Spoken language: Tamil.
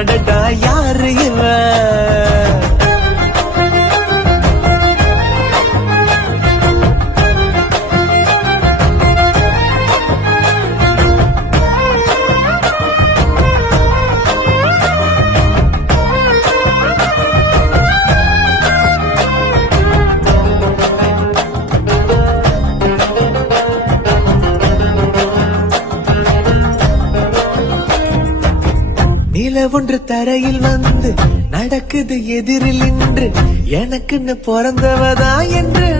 அடடா யாரு இவன்? நில ஒன்று தரையில் வந்து நடக்குது எதிரில் நின்று எனக்குன்னு பிறந்தவதா என்று